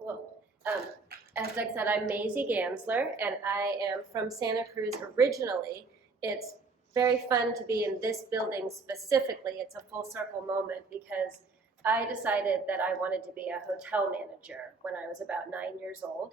Well, as Doug said, I'm Maisie Ganzler, and I am from Santa Cruz originally. It's very fun to be in this building specifically. It's a full circle moment because I decided that I wanted to be a hotel manager when I was about 9 years old.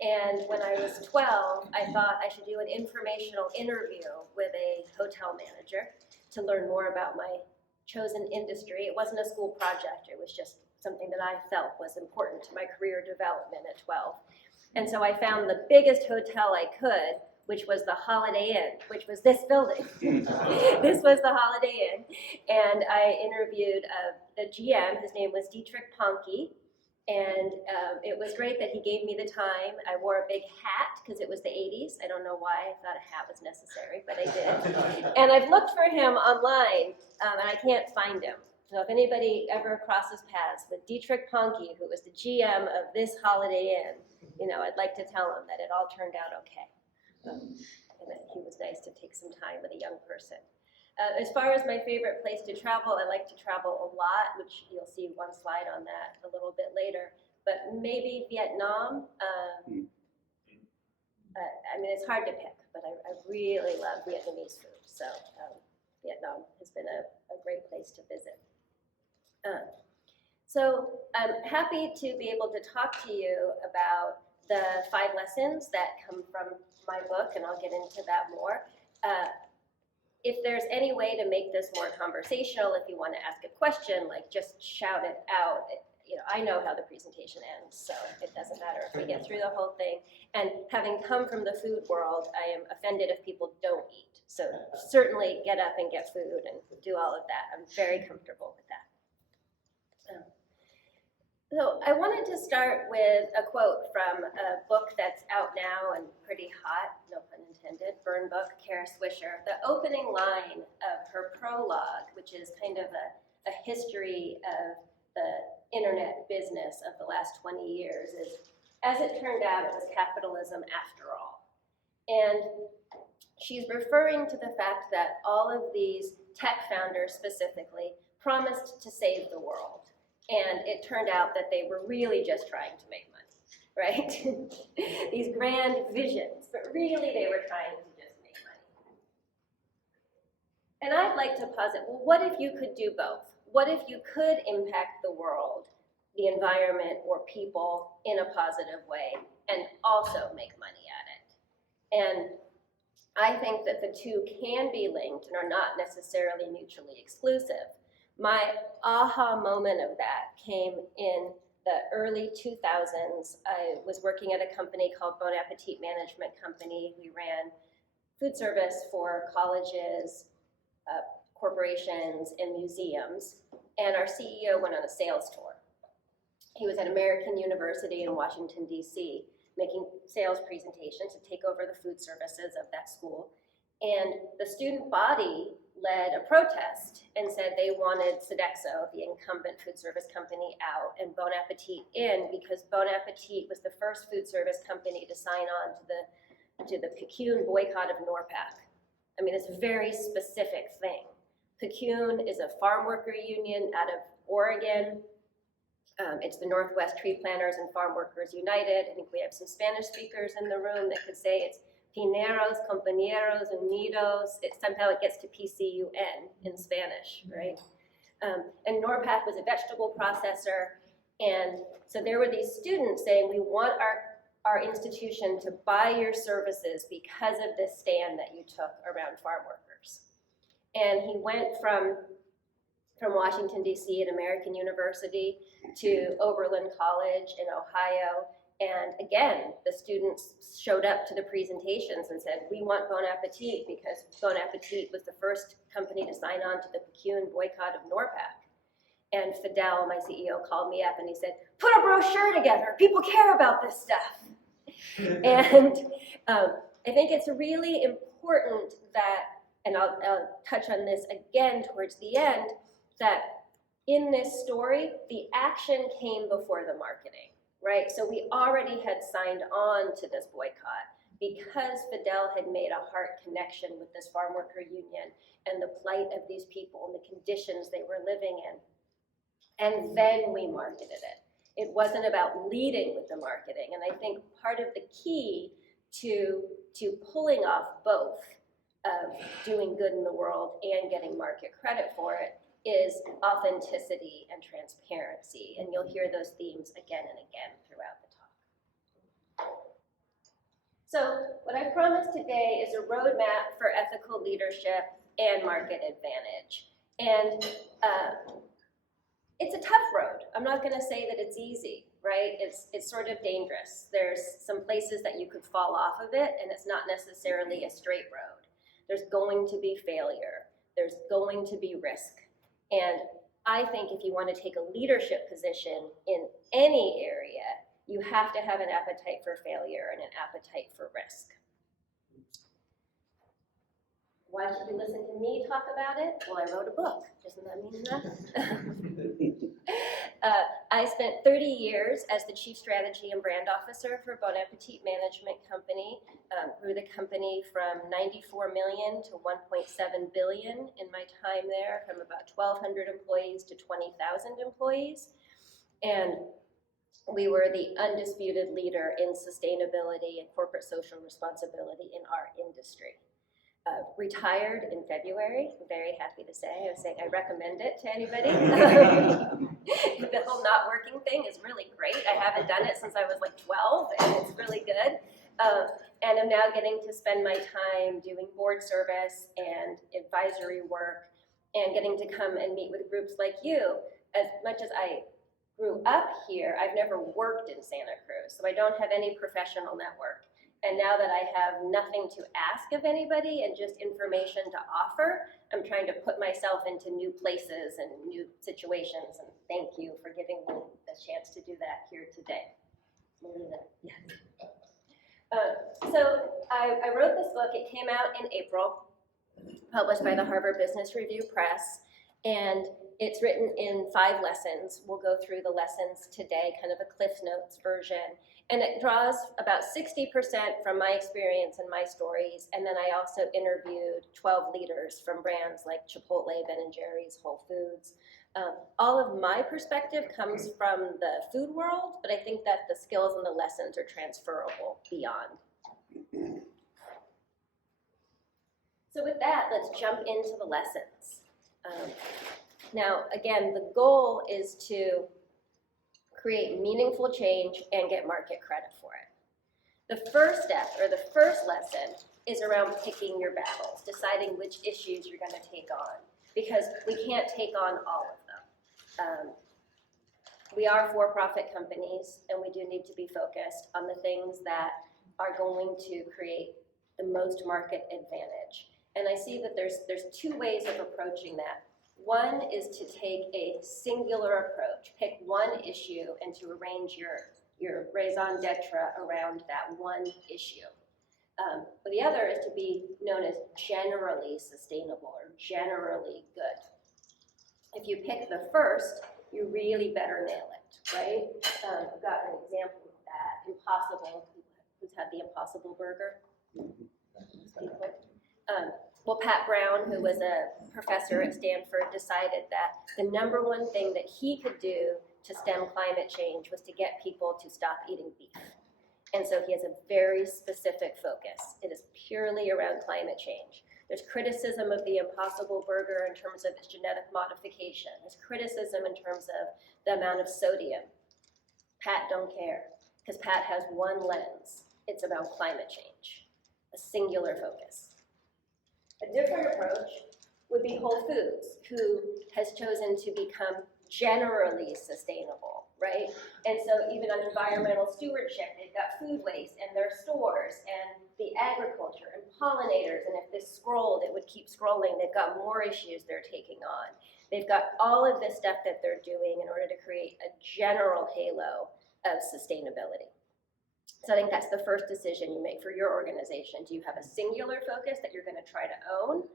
And when I was 12, I thought I should do an informational interview with a hotel manager to learn more about my chosen industry. It wasn't a school project, it was just something that I felt was important to my career development at 12. And so I found the biggest hotel I could, which was the Holiday Inn, which was this building. This was the Holiday Inn. And I interviewed the GM, his name was Dietrich Ponke. And it was great that he gave me the time. I wore a big hat because it was the 80s. I don't know why I thought a hat was necessary, but I did. And I've looked for him online, and I can't find him. So if anybody ever crosses paths with Dietrich Ponke, who was the GM of this Holiday Inn, I'd like to tell him that it all turned out okay. And that he was nice to take some time with a young person. As far as my favorite place to travel, I like to travel a lot, which you'll see one slide on that a little bit later. But maybe Vietnam. It's hard to pick, but I really love Vietnamese food. So Vietnam has been a great place to visit. So I'm happy to be able to talk to you about the 5 lessons that come from my book, and I'll get into that more. If there's any way to make this more conversational, if you want to ask a question, just shout it out. I know how the presentation ends, so it doesn't matter if we get through the whole thing. And having come from the food world, I am offended if people don't eat. So certainly get up and get food and do all of that. I'm very comfortable with that. So I wanted to start with a quote from a book that's out now and pretty hot, no pun intended, Burn book, Kara Swisher. The opening line of her prologue, which is kind of a history of the internet business of the last 20 years, is, as it turned out, it was capitalism after all. And she's referring to the fact that all of these tech founders specifically promised to save the world. And it turned out that they were really just trying to make money, right? These grand visions, but really they were trying to just make money. And I'd like to posit, well, what if you could do both? What if you could impact the world, the environment, or people in a positive way and also make money at it? And I think that the two can be linked and are not necessarily mutually exclusive. My aha moment of that came in the early 2000s. I was working at a company called Bon Appétit Management Company. We ran food service for colleges, corporations, and museums. And our CEO went on a sales tour. He was at American University in Washington, D.C., making sales presentations to take over the food services of that school. And the student body led a protest and said they wanted Sodexo, the incumbent food service company, out and Bon Appétit in, because Bon Appétit was the first food service company to sign on to the Picayune boycott of NORPAC. It's a very specific thing. Picayune is a farm worker union out of Oregon. It's the Northwest Tree Planters and Farm Workers United. I think we have some Spanish speakers in the room that could say it's Pineros, Compañeros, Unidos. Somehow it gets to PCUN in Spanish, right? And NORPAC was a vegetable processor. And so there were these students saying, we want our institution to buy your services because of this stand that you took around farm workers. And he went from Washington, D.C. at American University to Oberlin College in Ohio. And again, the students showed up to the presentations and said, we want Bon Appétit because Bon Appétit was the first company to sign on to the Picayune boycott of NORPAC. And Fidel, my CEO, called me up and he said, put a brochure together. People care about this stuff. And I think it's really important that, and I'll touch on this again towards the end, that in this story, the action came before the marketing. Right, so we already had signed on to this boycott because Fidel had made a heart connection with this farm worker union and the plight of these people and the conditions they were living in. And then we marketed it. It wasn't about leading with the marketing. And I think part of the key to pulling off both of doing good in the world and getting market credit for it is authenticity and transparency. And you'll hear those themes again and again throughout the talk. So what I promised today is a roadmap for ethical leadership and market advantage. And it's a tough road. I'm not going to say that it's easy, right? It's sort of dangerous. There's some places that you could fall off of it, and it's not necessarily a straight road. There's going to be failure. There's going to be risk. And I think if you want to take a leadership position in any area, you have to have an appetite for failure and an appetite for risk. Why should you listen to me talk about it? Well, I wrote a book. Doesn't that mean nothing? I spent 30 years as the Chief Strategy and Brand Officer for Bon Appétit Management Company. Grew the company from 94 million to 1.7 billion in my time there, from about 1,200 employees to 20,000 employees. And we were the undisputed leader in sustainability and corporate social responsibility in our industry. Retired in February, I'm very happy to say. I was saying I recommend it to anybody. The whole not working thing is really great. I haven't done it since I was like 12, and it's really good. And I'm now getting to spend my time doing board service and advisory work and getting to come and meet with groups like you. As much as I grew up here, I've never worked in Santa Cruz, so I don't have any professional network. And now that I have nothing to ask of anybody and just information to offer, I'm trying to put myself into new places and new situations. And thank you for giving me the chance to do that here today. Yeah. So I wrote this book. It came out in April, published by the Harvard Business Review Press. And it's written in 5 lessons. We'll go through the lessons today, kind of a Cliff Notes version. And it draws about 60% from my experience and my stories. And then I also interviewed 12 leaders from brands like Chipotle, Ben & Jerry's, Whole Foods. All of my perspective comes from the food world, but I think that the skills and the lessons are transferable beyond. So with that, let's jump into the lessons. Now, again, the goal is to create meaningful change and get market credit for it. The first step, or the first lesson, is around picking your battles, deciding which issues you're going to take on, because we can't take on all of them. We are for-profit companies, and we do need to be focused on the things that are going to create the most market advantage. And I see that there's 2 ways of approaching that. One is to take a singular approach, pick one issue, and to arrange your raison d'etre around that one issue. But the other is to be known as generally sustainable or generally good. If you pick the first, you really better nail it, right? I've got an example of that. Impossible. Who's had the Impossible Burger? Well, Pat Brown, who was a professor at Stanford, decided that the #1 thing that he could do to stem climate change was to get people to stop eating beef. And so he has a very specific focus. It is purely around climate change. There's criticism of the Impossible Burger in terms of its genetic modification. There's criticism in terms of the amount of sodium. Pat don't care, because Pat has one lens. It's about climate change, a singular focus. A different approach would be Whole Foods, who has chosen to become generally sustainable, right? And so even on environmental stewardship, they've got food waste in their stores and the agriculture and pollinators. And if this scrolled, it would keep scrolling. They've got more issues they're taking on. They've got all of this stuff that they're doing in order to create a general halo of sustainability. So I think that's the first decision you make for your organization. Do you have a singular focus that you're going to try to own?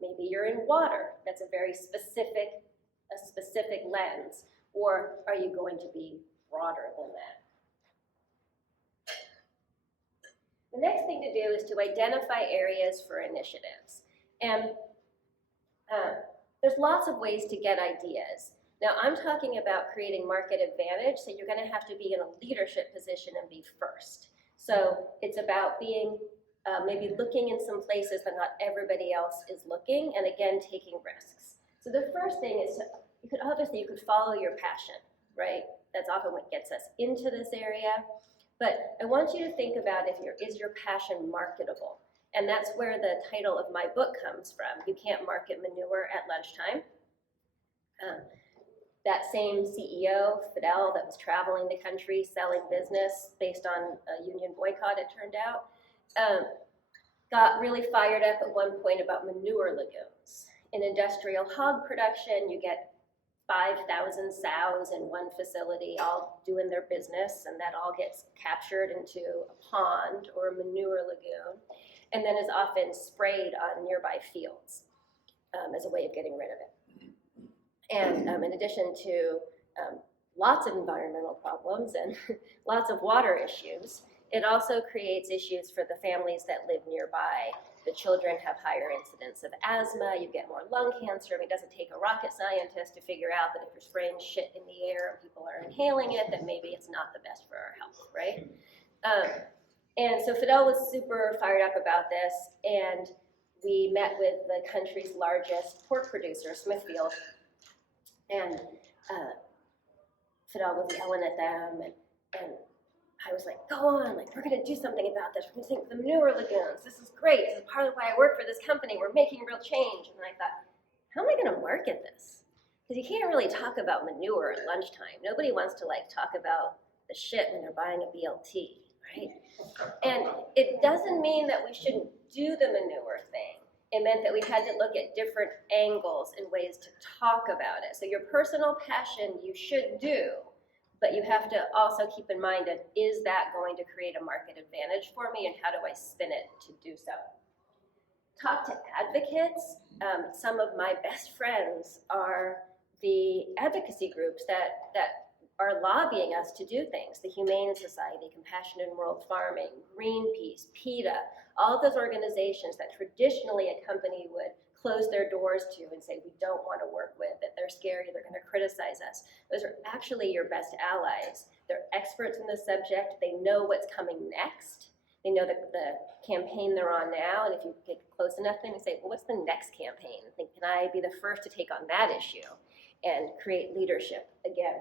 Maybe you're in water. That's a very specific lens. Or are you going to be broader than that? The next thing to do is to identify areas for initiatives. And there's lots of ways to get ideas. Now, I'm talking about creating market advantage, so you're going to have to be in a leadership position and be first. So it's about being maybe looking in some places that not everybody else is looking, and again, taking risks. So the first thing is you could follow your passion, right? That's often what gets us into this area. But I want you to think about is your passion marketable? And that's where the title of my book comes from. You can't market manure at lunchtime. That same CEO, Fidel, that was traveling the country selling business based on a union boycott, it turned out, got really fired up at one point about manure lagoons. In industrial hog production, you get 5,000 sows in one facility all doing their business, and that all gets captured into a pond or a manure lagoon, and then is often sprayed on nearby fields as a way of getting rid of it. And in addition to lots of environmental problems and lots of water issues, it also creates issues for the families that live nearby. The children have higher incidence of asthma, you get more lung cancer. I mean, it doesn't take a rocket scientist to figure out that if you're spraying shit in the air and people are inhaling it, then maybe it's not the best for our health, right? And so Fidel was super fired up about this, and we met with the country's largest pork producer, Smithfield, and Fidel was yelling at them, and I was like, go on, like, we're gonna do something about this. We're gonna think the manure lagoons, this is great, this is part of why I work for this company, we're making real change. And I thought, how am I gonna market this? Because you can't really talk about manure at lunchtime. Nobody wants to like talk about the shit when they're buying a BLT, right? And it doesn't mean that we shouldn't do the manure thing. It meant that we had to look at different angles and ways to talk about it. So your personal passion you should do, but you have to also keep in mind that is that going to create a market advantage for me, and how do I spin it to do so? Talk to advocates. Some of my best friends are the advocacy groups that are lobbying us to do things. The Humane Society, Compassion in World Farming, Greenpeace, PETA, all of those organizations that traditionally a company would close their doors to and say, we don't want to work with, that they're scary, they're going to criticize us. Those are actually your best allies. They're experts in the subject. They know what's coming next. They know the campaign they're on now, and if you get close enough, then you say, well, what's the next campaign? I think, can I be the first to take on that issue and create leadership again?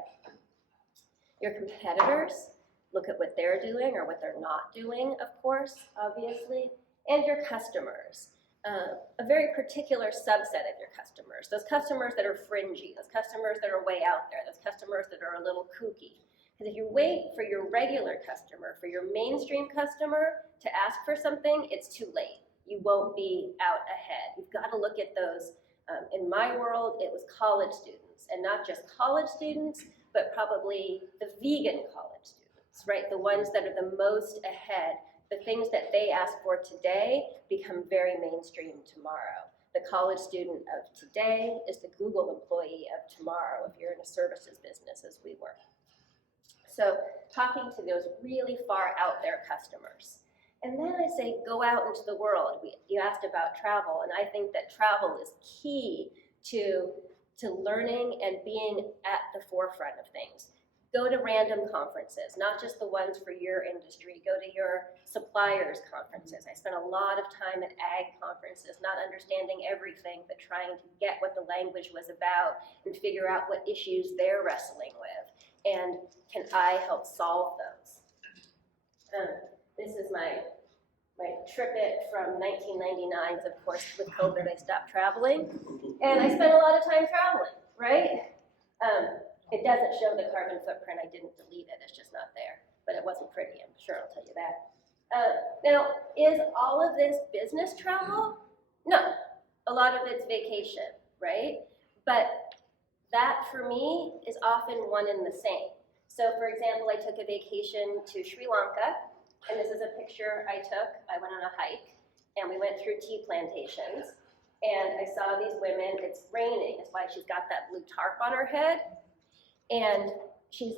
Your competitors, look at what they're doing or what they're not doing, of course, obviously, and your customers. A very particular subset of your customers, those customers that are fringy, those customers that are way out there, those customers that are a little kooky. Because if you wait for your regular customer, for your mainstream customer to ask for something, it's too late. You won't be out ahead. You've got to look at those. In my world, it was college students, and not just college students, but probably the vegan college students, right? The ones that are the most ahead. The things that they ask for today become very mainstream tomorrow. The college student of today is the Google employee of tomorrow if you're in a services business as we were. So talking to those really far out there customers. And then I say, go out into the world. You asked about travel, and I think that travel is key to learning and being at the forefront of things. Go to random conferences, not just the ones for your industry. Go to your suppliers' conferences. I spent a lot of time at ag conferences, not understanding everything, but trying to get what the language was about and figure out what issues they're wrestling with. And can I help solve those? This is my trip-it from 1999, because of course with COVID I stopped traveling. And I spent a lot of time traveling, right? It doesn't show the carbon footprint. I didn't delete it. It's just not there. But it wasn't pretty, I'm sure I'll tell you that. Now, is all of this business travel? No. A lot of it's vacation, right? But that, for me, is often one and the same. So, for example, I took a vacation to Sri Lanka, and this is a picture I took. I went on a hike, and we went through tea plantations, and I saw these women. It's raining. That's why she's got that blue tarp on her head. And she's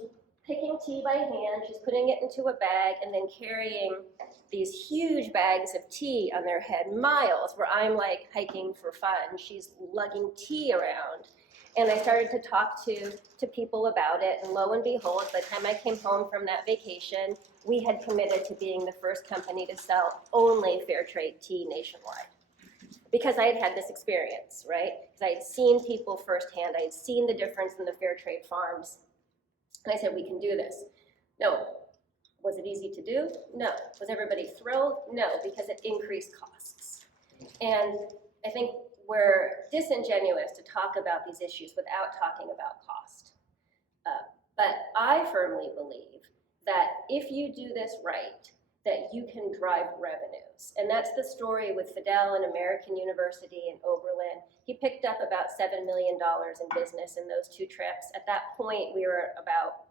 picking tea by hand, she's putting it into a bag, and then carrying these huge bags of tea on their head, miles, where I'm like hiking for fun. She's lugging tea around. And I started to talk to people about it, and lo and behold, by the time I came home from that vacation, we had committed to being the first company to sell only fair trade tea nationwide. Because I had had this experience, right? Because I had seen people firsthand, I had seen the difference in the fair trade farms, and I said, we can do this. No. Was it easy to do? No. Was everybody thrilled? No, because it increased costs. And I think we're disingenuous to talk about these issues without talking about cost. But I firmly believe that if you do this right, that you can drive revenues. And that's the story with Fidel and American University and Oberlin. He picked up about $7 million in business in those 2 trips. At that point, we were about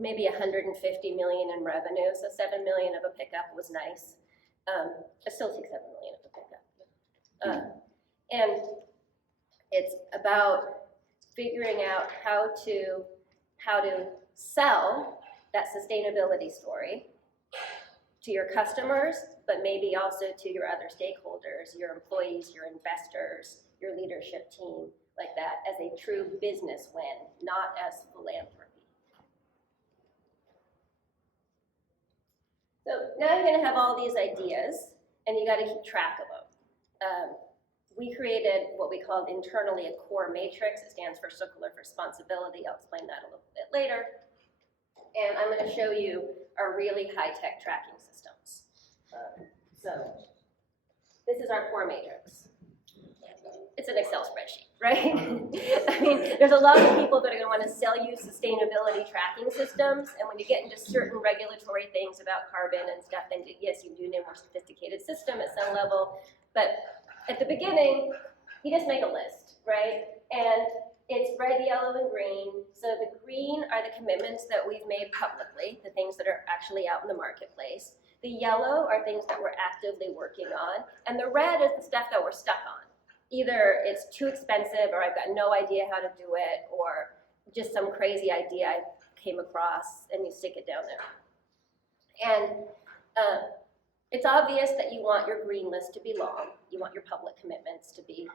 maybe 150 million in revenue, so 7 million of a pickup was nice. I still take 7 million of a pickup. And it's about figuring out how to sell that sustainability story to your customers, but maybe also to your other stakeholders, your employees, your investors, your leadership team, like that, as a true business win, not as philanthropy. So now you're gonna have all these ideas, and you gotta keep track of them. We created what we called internally a core matrix. It stands for circular responsibility. I'll explain that a little bit later. And I'm gonna show you our really high-tech tracking systems. So this is our core matrix. It's an Excel spreadsheet, right? I mean, there's a lot of people that are gonna wanna sell you sustainability tracking systems, and when you get into certain regulatory things about carbon and stuff, then yes, you do need a more sophisticated system at some level, but at the beginning, you just make a list, right? And it's red, yellow, and green. So the green are the commitments that we've made publicly, the things that are actually out in the marketplace. The yellow are things that we're actively working on, and the red is the stuff that we're stuck on. Either it's too expensive, or I've got no idea how to do it, or just some crazy idea I came across, and you stick it down there. And it's obvious that you want your green list to be long. You want your public commitments to be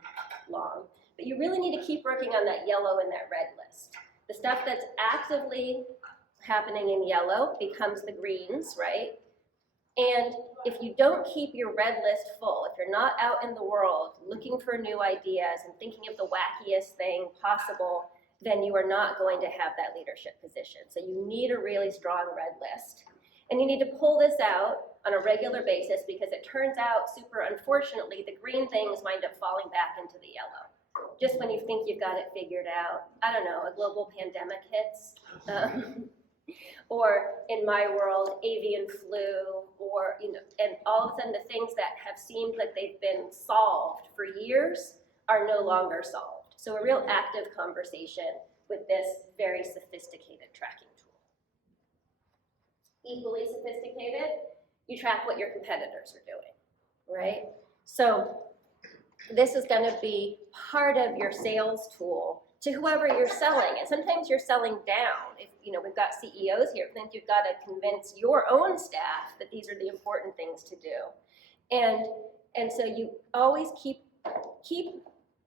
long. But you really need to keep working on that yellow and that red list. The stuff that's actively happening in yellow becomes the greens, right? And if you don't keep your red list full, if you're not out in the world looking for new ideas and thinking of the wackiest thing possible, then you are not going to have that leadership position. So you need a really strong red list. And you need to pull this out on a regular basis, because it turns out, super unfortunately, the green things wind up falling back into the yellow. Just when you think you've got it figured out, I don't know, a global pandemic hits, or in my world, avian flu, or, and all of a sudden the things that have seemed like they've been solved for years are no longer solved. So a real active conversation with this very sophisticated tracking tool. Equally sophisticated, you track what your competitors are doing, right? So this is gonna be part of your sales tool to whoever you're selling. And sometimes you're selling down. If we've got CEOs here, then you've got to convince your own staff that these are the important things to do. And so you always keep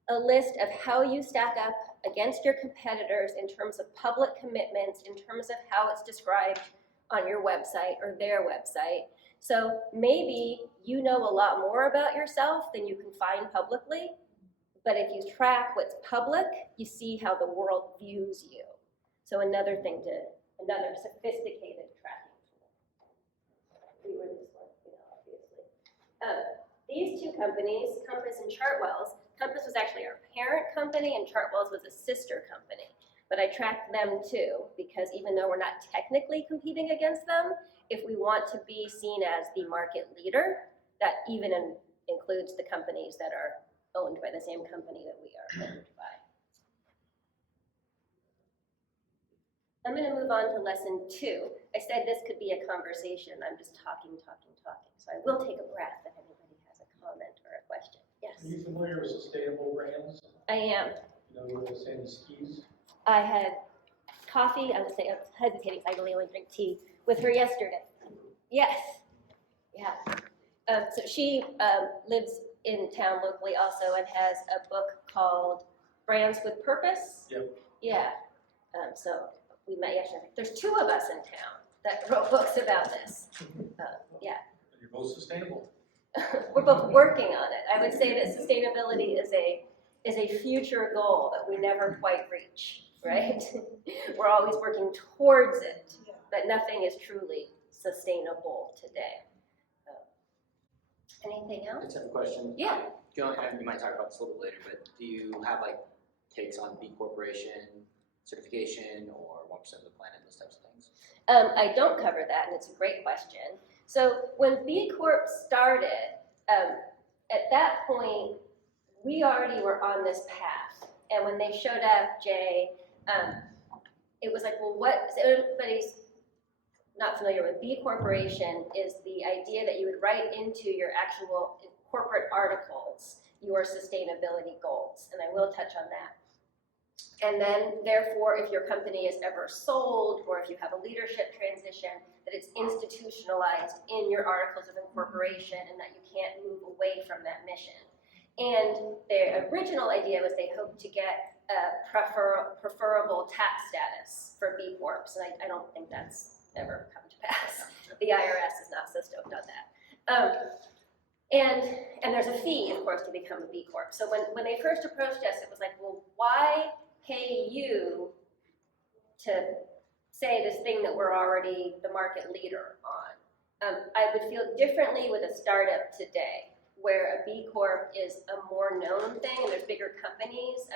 a list of how you stack up against your competitors in terms of public commitments, in terms of how it's described on your website or their website. So maybe you know a lot more about yourself than you can find publicly, but if you track what's public, you see how the world views you. So another sophisticated tracking tool. We were this one, obviously. These two companies, Compass and Chartwells, Compass was actually our parent company and Chartwells was a sister company. But I tracked them too, because even though we're not technically competing against them, if we want to be seen as the market leader, that even includes the companies that are owned by the same company that we are owned by. I'm going to move on to lesson 2. I said this could be a conversation. I'm just talking. So I will take a breath if anybody has a comment or a question. Yes? Are you familiar with sustainable brands? I am. You know what they say in the skis? I had coffee, I was hesitating, I really only drink tea, with her yesterday. Yes. Yeah. So she lives in town locally also and has a book called Brands with Purpose? Yep. Yeah, so we met yesterday. There's 2 of us in town that wrote books about this. Yeah. You're both sustainable. We're both working on it. I would say that sustainability is a future goal that we never quite reach, right? We're always working towards it, but nothing is truly sustainable today. Anything I else? just have a question. Yeah. You might talk about this a little bit later, but do you have like takes on B Corporation certification or 1% of the planet, those types of things? I don't cover that, and it's a great question. So when B Corp started, at that point, we already were on this path. And when they showed up, Jay, it was like, well, what? So everybody's not familiar with B Corporation is the idea that you would write into your actual corporate articles your sustainability goals, and I will touch on that. And then, therefore, if your company is ever sold or if you have a leadership transition, that it's institutionalized in your articles of incorporation and that you can't move away from that mission. And their original idea was they hoped to get a preferable tax status for B Corps, and I don't think that's ever come to pass. The IRS is not so stoked on that. And there's a fee, of course, to become a B Corp. So when they first approached us, it was like, well, why pay you to say this thing that we're already the market leader on? I would feel differently with a startup today, where a B Corp is a more known thing and there's bigger companies.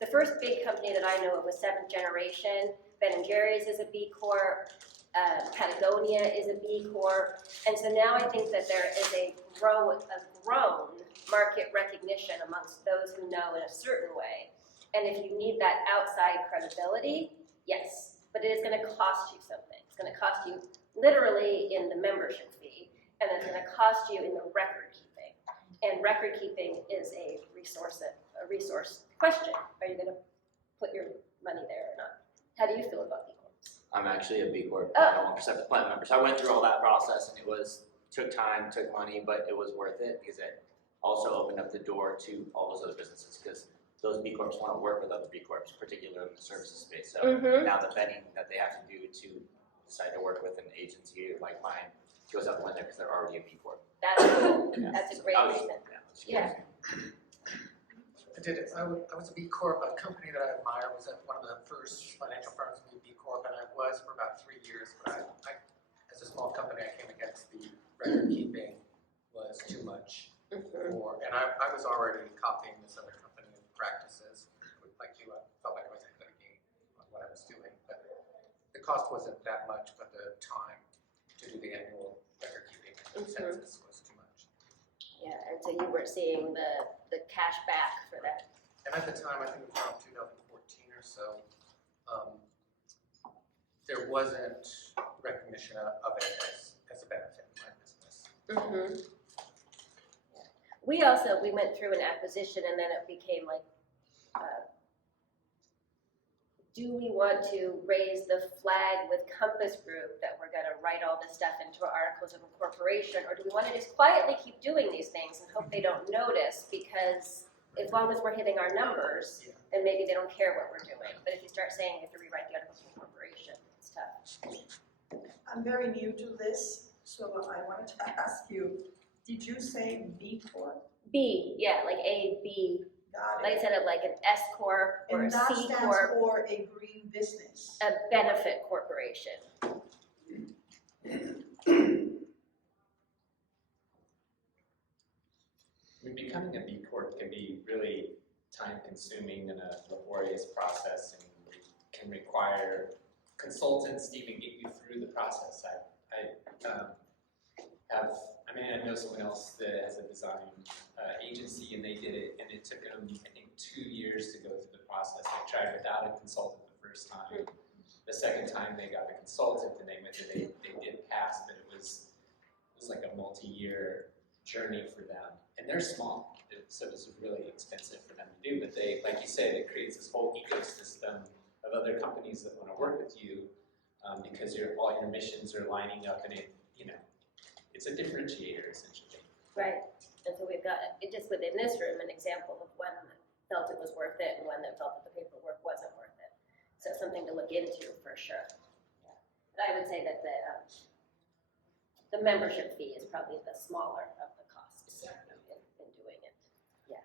The first big company that I know of was 7th Generation. Ben & Jerry's is a B Corp. Patagonia is a B Corp. And so now I think that there is a grown market recognition amongst those who know in a certain way. And if you need that outside credibility, yes, but it is going to cost you something. It's going to cost you literally in the membership fee, and it's going to cost you in the record keeping. And record keeping is a resource question. Are you going to put your money there or not? How do you feel about B Corps? I'm actually a B Corp, Oh. 1% of the planet member. So I went through all that process, and it took time, took money, but it was worth it because it also opened up the door to all those other businesses, because those B Corps want to work with other B Corps, particularly in the services space. So now the vetting that they have to do to decide to work with an agency like mine goes out the window because they're already a B Corp. That's cool. Yeah. That's a great reason. Yeah. I was a B Corp. A company that I admire was at one of the first financial firms to be B Corp, and I was for about 3 years. But I as a small company, I came against the record keeping was too much. And I was already copying this other company practices. Like you, I felt like I was ahead of the game on what I was doing. But the cost wasn't that much, but the time to do the annual record keeping and census was too much. Yeah, and so you were seeing the cash back for that. And at the time, I think it was around 2014 or so, there wasn't recognition of it as a benefit in my business. We went through an acquisition, and then it became like, do we want to raise the flag with Compass Group that we're going to write all this stuff into our articles of incorporation, or do we want to just quietly keep doing these things and hope they don't notice, because as long as we're hitting our numbers, then maybe they don't care what we're doing. But if you start saying you have to rewrite the articles of incorporation, it's tough. I'm very new to this, so I wanted to ask you, did you say B Corp? B, yeah, like A, B. Got Like it. I said, like an S Corp or And a that C stands Corp, for a green business. a benefit corporation. Becoming a B Corp can be really time-consuming and a laborious process, and can require consultants to even get you through the process. I know someone else that has a design agency, and they did it, and it took them, I think, 2 years to go through the process. They tried without a consultant the first time. The second time they got a consultant, and they did pass, but it was like a multi-year journey for them. And they're small, so it's really expensive for them to do. But they, like you said, it creates this whole ecosystem of other companies that want to work with you, because all your missions are lining up, and it's a differentiator essentially. Right. And so we've got, just within this room, an example of one felt it was worth it and one that felt that the paperwork wasn't worth it. So something to look into for sure. Yeah. But I would say that the membership fee is probably the smaller of the costs in doing it. Yeah.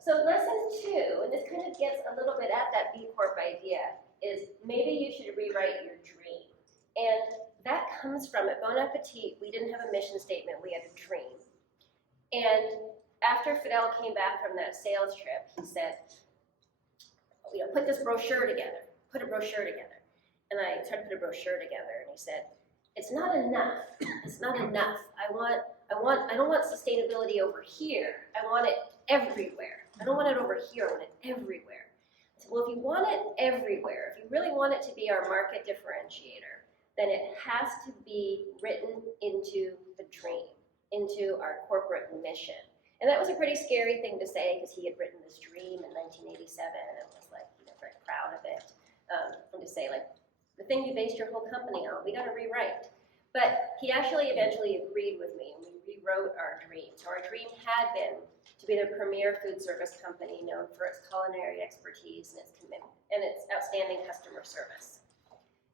So lesson 2, and this kind of gets a little bit at that B Corp idea, is maybe you should rewrite your dream. And that comes from, at Bon Appétit, we didn't have a mission statement, we had a dream. And after Fidel came back from that sales trip, he said, put this brochure together, put a brochure together. And I tried to put a brochure together, and he said, it's not enough, it's not enough. I don't want sustainability over here, I want it everywhere. I don't want it over here, I want it everywhere. I said, well, if you want it everywhere, if you really want it to be our market differentiator, then it has to be written into the dream, into our corporate mission. And that was a pretty scary thing to say, because he had written this dream in 1987 and was like, very proud of it. And to say, like, the thing you based your whole company on, we got to rewrite. But he actually eventually agreed with me, and we rewrote our dream. So our dream had been to be the premier food service company known for its culinary expertise and its commitment and its outstanding customer service.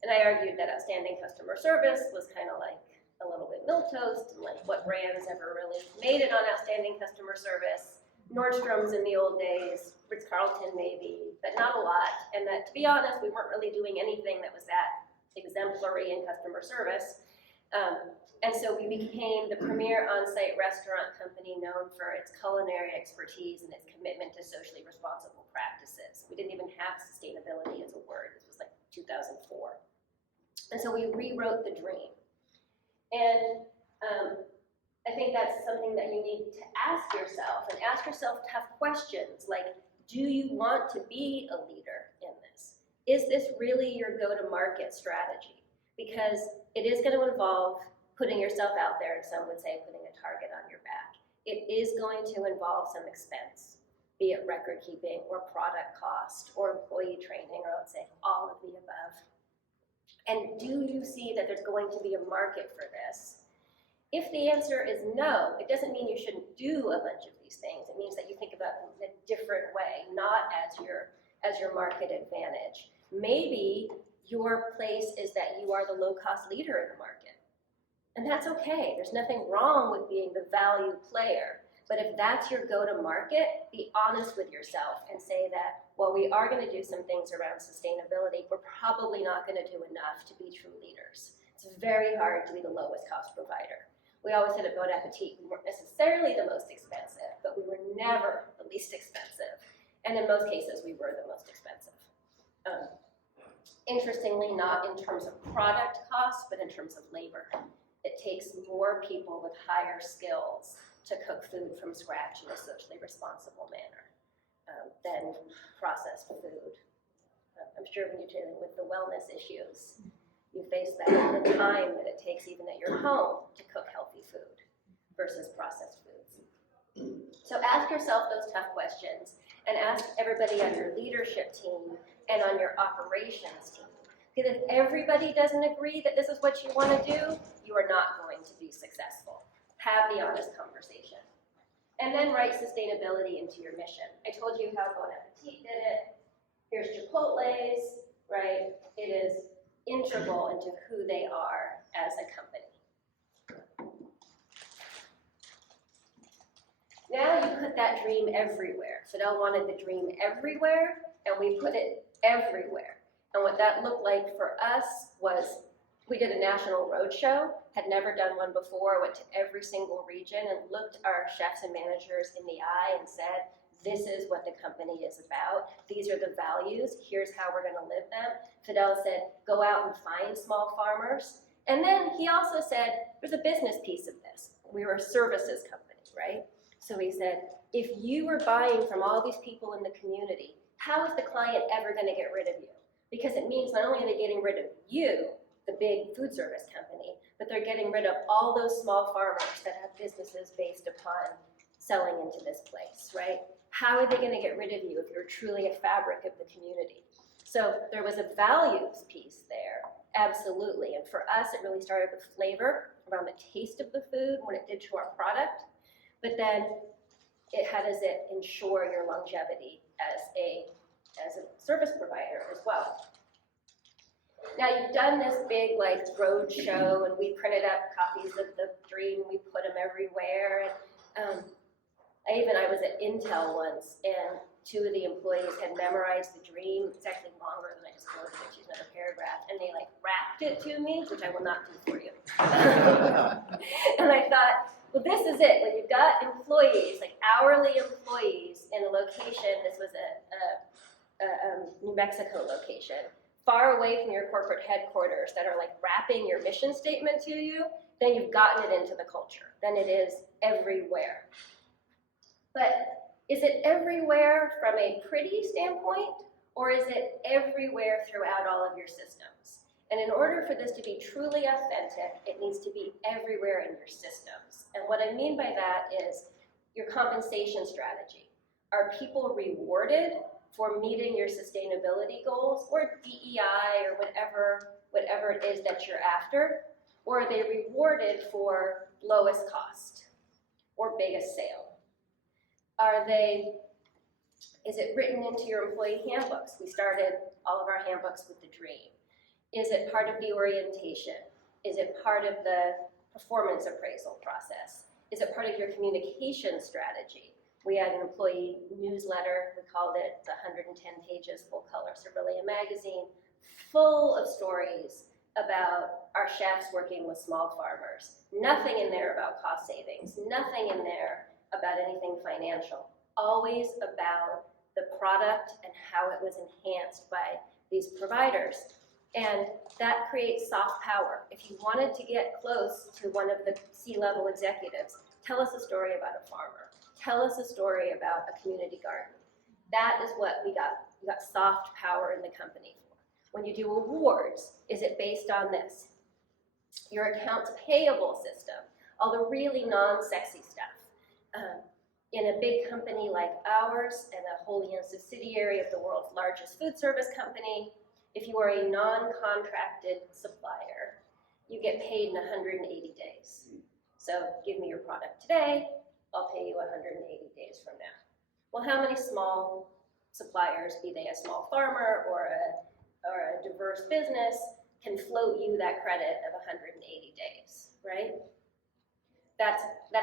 And I argued that outstanding customer service was kind of like a little bit milquetoast, and like what brands ever really made it on outstanding customer service. Nordstrom's in the old days, Ritz-Carlton maybe, but not a lot. And that, to be honest, we weren't really doing anything that was that exemplary in customer service. And so we became the premier on-site restaurant company known for its culinary expertise and its commitment to socially responsible practices. We didn't even have sustainability as a word. This was like 2004. And so we rewrote the dream. And I think that's something that you need to ask yourself, and ask yourself tough questions like, do you want to be a leader in this? Is this really your go-to-market strategy? Because it is going to involve putting yourself out there, and some would say putting a target on your back. It is going to involve some expense, be it record keeping or product cost or employee training, or I would say all of the above. And do you see that there's going to be a market for this? If the answer is no, it doesn't mean you shouldn't do a bunch of these things. It means that you think about them in a different way, not as your market advantage. Maybe your place is that you are the low-cost leader in the market. And that's okay. There's nothing wrong with being the value player. But if that's your go-to-market, be honest with yourself and say that, while we are going to do some things around sustainability, we're probably not going to do enough to be true leaders. It's very hard to be the lowest cost provider. We always said at Bon Appétit, we weren't necessarily the most expensive, but we were never the least expensive. And in most cases, we were the most expensive. Interestingly, not in terms of product costs, but in terms of labor. It takes more people with higher skills to cook food from scratch in a socially responsible manner than processed food. I'm sure when you're dealing with the wellness issues, you face that, the time that it takes even at your home to cook healthy food versus processed foods. So ask yourself those tough questions, and ask everybody on your leadership team and on your operations team. Because if everybody doesn't agree that this is what you want to do, you are not going to be successful. Have the honest conversation. And then write sustainability into your mission. I told you how Bon Appétit did it. Here's Chipotle's, right? It is integral into who they are as a company. Now you put that dream everywhere. Fidel wanted the dream everywhere, and we put it everywhere. And what that looked like for us was, we did a national roadshow, had never done one before, went to every single region and looked our chefs and managers in the eye and said, this is what the company is about. These are the values. Here's how we're going to live them. Fidel said, go out and find small farmers. And then he also said, there's a business piece of this. We were a services company, right? So he said, if you were buying from all these people in the community, how is the client ever going to get rid of you? Because it means not only are they getting rid of you, the big food service company, but they're getting rid of all those small farmers that have businesses based upon selling into this place, right? How are they going to get rid of you if you're truly a fabric of the community? So there was a values piece there, absolutely. And for us, it really started with flavor, around the taste of the food, what it did to our product. But then how does it ensure your longevity as a service provider as well? Now, you've done this big like road show, and we printed up copies of the dream, we put them everywhere. And I was at Intel once, and 2 of the employees had memorized the dream. It's actually longer than I just quoted it, she's another paragraph, and they like rapped it to me, which I will not do for you. And I thought, well, this is it. When you've got employees, like hourly employees in a location, this was a New Mexico location, far away from your corporate headquarters, that are like rapping your mission statement to you, then you've gotten it into the culture. Then it is everywhere. But is it everywhere from a pretty standpoint, or is it everywhere throughout all of your systems? And in order for this to be truly authentic, it needs to be everywhere in your systems. And what I mean by that is your compensation strategy. Are people rewarded for meeting your sustainability goals, or DEI, or whatever it is that you're after? Or are they rewarded for lowest cost or biggest sale? Is it written into your employee handbooks? We started all of our handbooks with the dream. Is it part of the orientation? Is it part of the performance appraisal process? Is it part of your communication strategy? We had an employee newsletter, we called it the 110 pages full color Cerulean magazine, full of stories about our chefs working with small farmers. Nothing in there about cost savings, nothing in there about anything financial, always about the product and how it was enhanced by these providers. And that creates soft power. If you wanted to get close to one of the C-level executives, tell us a story about a farmer. Tell us a story about a community garden. That is what we got. We got soft power in the company for. When you do awards, is it based on this? Your accounts payable system, all the really non-sexy stuff. In a big company like ours, and a wholly owned subsidiary of the world's largest food service company, if you are a non-contracted supplier, you get paid in 180 days. So give me your product today, I'll pay you 180 days from now. Well, how many small suppliers, be they a small farmer or a diverse business, can float you that credit of 180 days, right? That's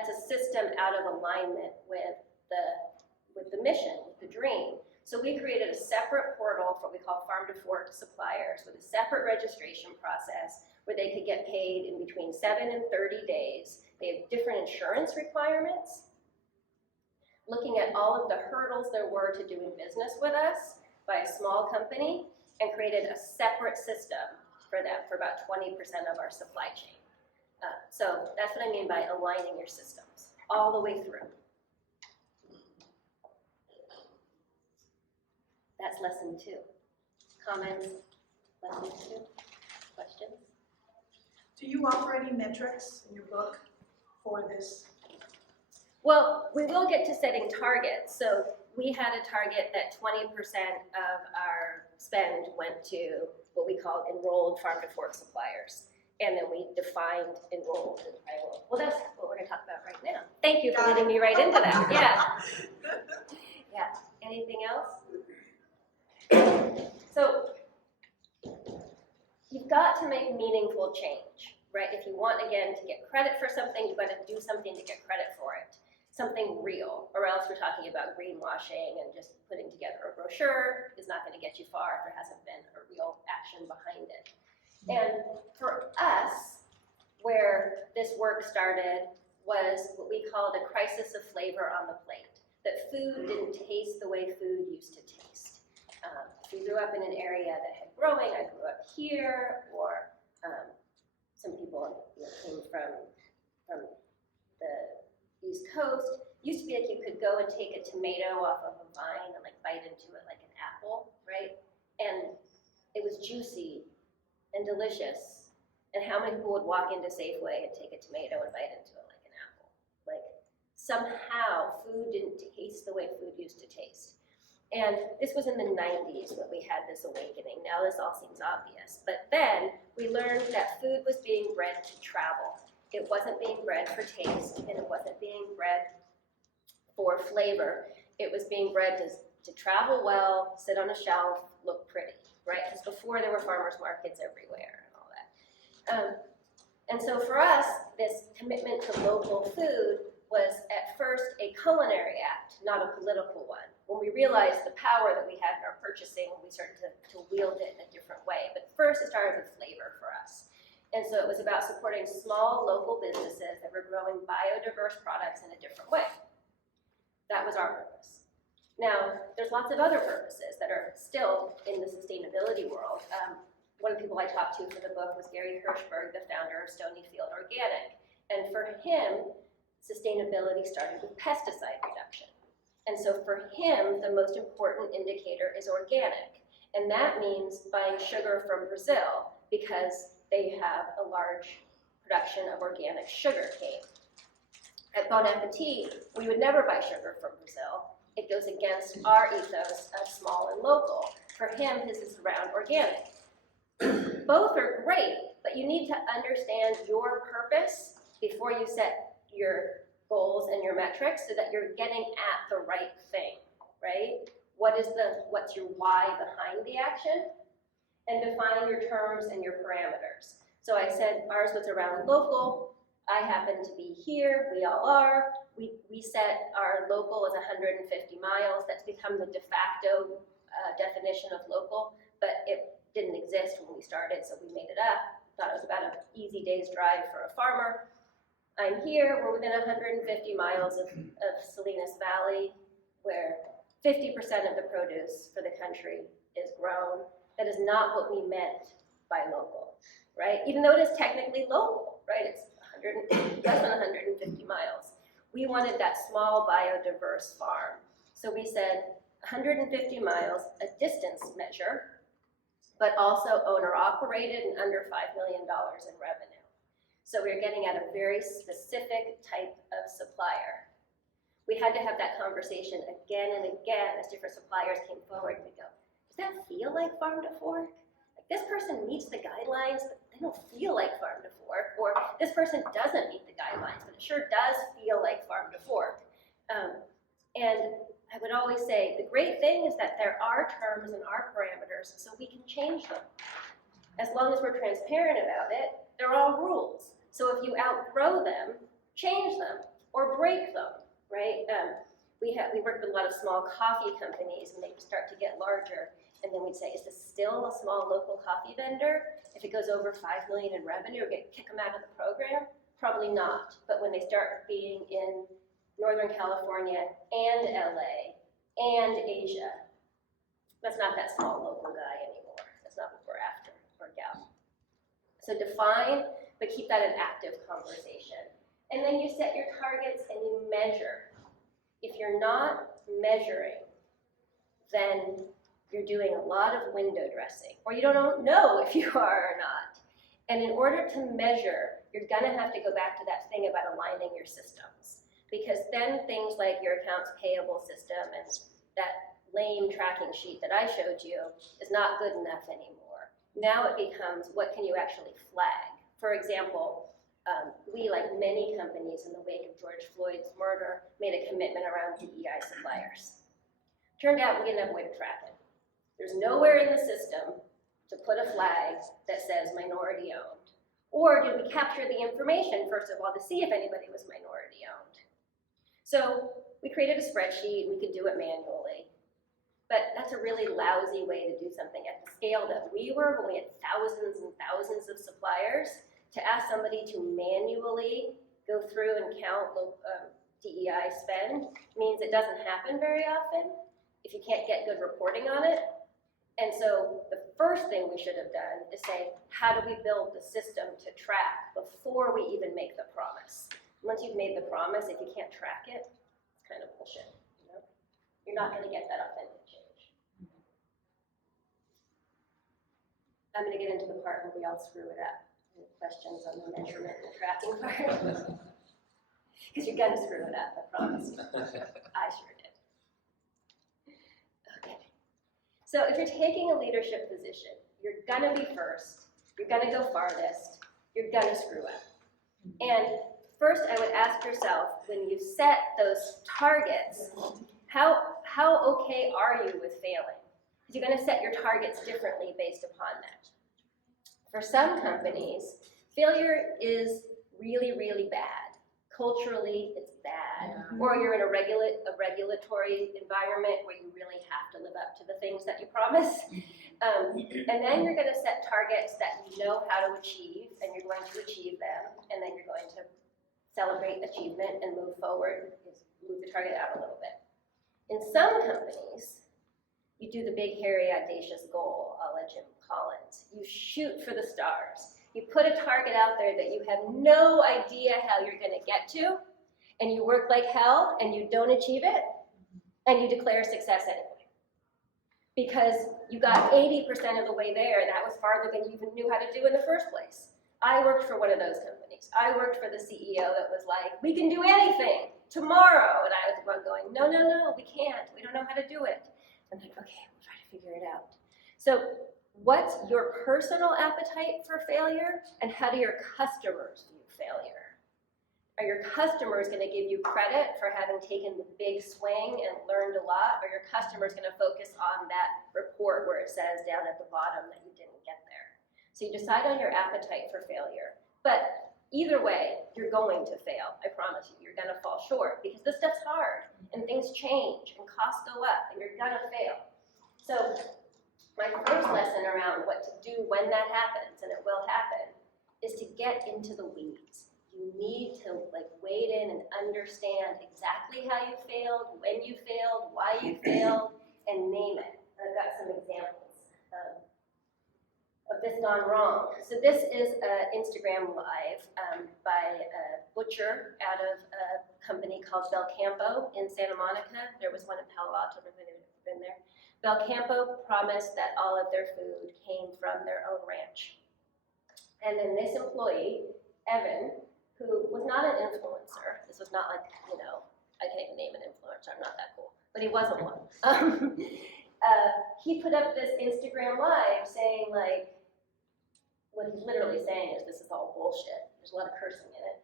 a system out of alignment with the mission, with the dream. So we created a separate portal for what we call farm to fork suppliers with a separate registration process where they could get paid in between 7 and 30 days. They have different insurance requirements. Looking at all of the hurdles there were to doing business with us by a small company, and created a separate system for them for about 20% of our supply chain. So that's what I mean by aligning your systems all the way through. That's lesson 2. Comments? Lesson 2? Questions? Do you offer any metrics in your book for this? Well, we will get to setting targets. So we had a target that 20% of our spend went to what we call enrolled farm to fork suppliers. And then we defined enrolled, and well, that's what we're gonna talk about right now. Thank you for leading me right into that, yeah. Yeah, anything else? So, you've got to make meaningful change, right? If you want, again, to get credit for something, you've got to do something to get credit for it. Something real, or else we're talking about greenwashing, and just putting together a brochure is not gonna get you far if there hasn't been a real action behind it. And for us, where this work started was what we called a crisis of flavor on the plate, that food didn't taste the way food used to taste. If you grew up in an area that had growing, I grew up here, or some people came from the East Coast, used to be like you could go and take a tomato off of a vine and like bite into it like an apple, right? And it was juicy and delicious, and how many people would walk into Safeway and take a tomato and bite into it like an apple? Like, somehow food didn't taste the way food used to taste. And this was in the 90s when we had this awakening. Now this all seems obvious, but then we learned that food was being bred to travel. It wasn't being bred for taste, and it wasn't being bred for flavor. It was being bred to travel well, sit on a shelf, look pretty, right? Because before there were farmers markets everywhere and all that. And so for us, this commitment to local food was at first a culinary act, not a political one. When we realized the power that we had in our purchasing, we started to wield it in a different way. But first it started with flavor for us. And so it was about supporting small local businesses that were growing biodiverse products in a different way. That was our purpose. Now, there's lots of other purposes that are still in the sustainability world. One of the people I talked to for the book was Gary Hirschberg, the founder of Stonyfield Organic. And for him, sustainability started with pesticide reduction. And so for him, the most important indicator is organic. And that means buying sugar from Brazil because they have a large production of organic sugar cane. At Bon Appétit, we would never buy sugar from Brazil. It goes against our ethos of small and local. For him, his is around organic. Both are great, but you need to understand your purpose before you set your goals and your metrics so that you're getting at the right thing, right? What's your why behind the action? And define your terms and your parameters. So I said ours was around local. I happen to be here, we all are. We set our local as 150 miles. That's become the de facto definition of local, but it didn't exist when we started, so we made it up. Thought it was about an easy day's drive for a farmer. I'm here, we're within 150 miles of Salinas Valley, where 50% of the produce for the country is grown. That is not what we meant by local, right? Even though it is technically local, right? It's less than 150 miles. We wanted that small biodiverse farm. So we said 150 miles, a distance measure, but also owner-operated and under $5 million in revenue. So we're getting at a very specific type of supplier. We had to have that conversation again and again as different suppliers came forward and we go, does that feel like farm to fork? Like this person meets the guidelines, but they don't feel like farm to fork. Or this person doesn't meet the guidelines, but it sure does feel like farm to fork. And I would always say, the great thing is that there are terms and our parameters, so we can change them. As long as we're transparent about it, they're all rules. So if you outgrow them, change them or break them, right? We work with a lot of small coffee companies and they start to get larger. And then we'd say, is this still a small local coffee vendor? If it goes over $5 million in revenue, kick them out of the program? Probably not. But when they start being in Northern California and LA and Asia, that's not that small local guy anymore. That's not what we're after, or gal. So define, but keep that an active conversation. And then you set your targets and you measure. If you're not measuring, then you're doing a lot of window dressing, or you don't know if you are or not. And in order to measure, you're gonna have to go back to that thing about aligning your systems. Because then things like your accounts payable system and that lame tracking sheet that I showed you is not good enough anymore. Now it becomes, what can you actually flag? For example, we, like many companies in the wake of George Floyd's murder, made a commitment around DEI suppliers. Turned out we didn't have a way to track it. There's nowhere in the system to put a flag that says minority owned. Or did we capture the information, first of all, to see if anybody was minority owned? So we created a spreadsheet, we could do it manually. But that's a really lousy way to do something at the scale that we were when we had thousands and thousands of suppliers. To ask somebody to manually go through and count DEI spend means it doesn't happen very often if you can't get good reporting on it. And so the first thing we should have done is say, how do we build the system to track before we even make the promise? Once you've made the promise, if you can't track it, it's kind of bullshit, you know? You're not gonna get that authentic change. I'm gonna get into the part where we all screw it up. Any questions on the measurement and the tracking part? Because you're gonna screw it up, I promise you. I sure did. Okay. So if you're taking a leadership position, you're gonna be first, you're gonna go farthest, you're gonna screw up. And first I would ask yourself, when you set those targets, how okay are you with failing? Because you're gonna set your targets differently based upon that. For some companies, failure is really, really bad. Culturally, it's bad. Or you're in a regulatory environment where you really have to live up to the things that you promise. And then you're gonna set targets that you know how to achieve, and you're going to achieve them, and then you're going to celebrate achievement and move forward, move the target out a little bit. In some companies, you do the big, hairy, audacious goal, a la Jim Collins. You shoot for the stars. You put a target out there that you have no idea how you're gonna get to, and you work like hell, and you don't achieve it, and you declare success anyway. Because you got 80% of the way there, and that was farther than you even knew how to do in the first place. I worked for one of those companies. I worked for the CEO that was like, we can do anything tomorrow. And I was the one going, no, no, no, we can't. We don't know how to do it. I'm like, okay, we'll try to figure it out. So what's your personal appetite for failure, and how do your customers view failure? Are your customers gonna give you credit for having taken the big swing and learned a lot, or your customers gonna focus on that report where it says down at the bottom that you didn't get there? So you decide on your appetite for failure. But either way, you're going to fail. I promise you, you're gonna fall short because this stuff's hard and things change and costs go up and you're gonna fail. So my first lesson around what to do when that happens, and it will happen, is to get into the weeds. You need to wade in and understand exactly how you failed, when you failed, why you failed, and name it. I've got some examples of this gone wrong. So this is an Instagram live by a butcher out of a company called Belcampo in Santa Monica. There was one in Palo Alto, if anybody's been there. Belcampo promised that all of their food came from their own ranch. And then this employee, Evan, who was not an influencer, this was not like, I can't even name an influencer, I'm not that cool, but he wasn't one. He put up this Instagram live saying what he's literally saying is this is all bullshit. There's a lot of cursing in it.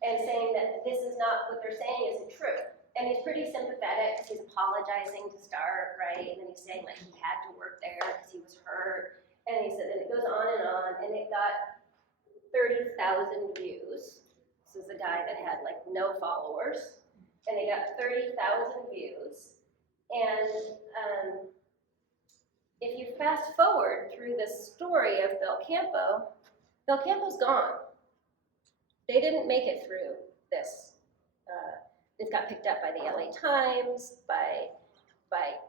And saying that this is not, what they're saying isn't true. And he's pretty sympathetic because he's apologizing to start, right? And then he's saying he had to work there because he was hurt. And he said, and it goes on, and it got 30,000 views. This is a guy that had no followers. And it got 30,000 views. And if you fast forward through the story of Belcampo's gone. They didn't make it through this. It got picked up by the LA Times, by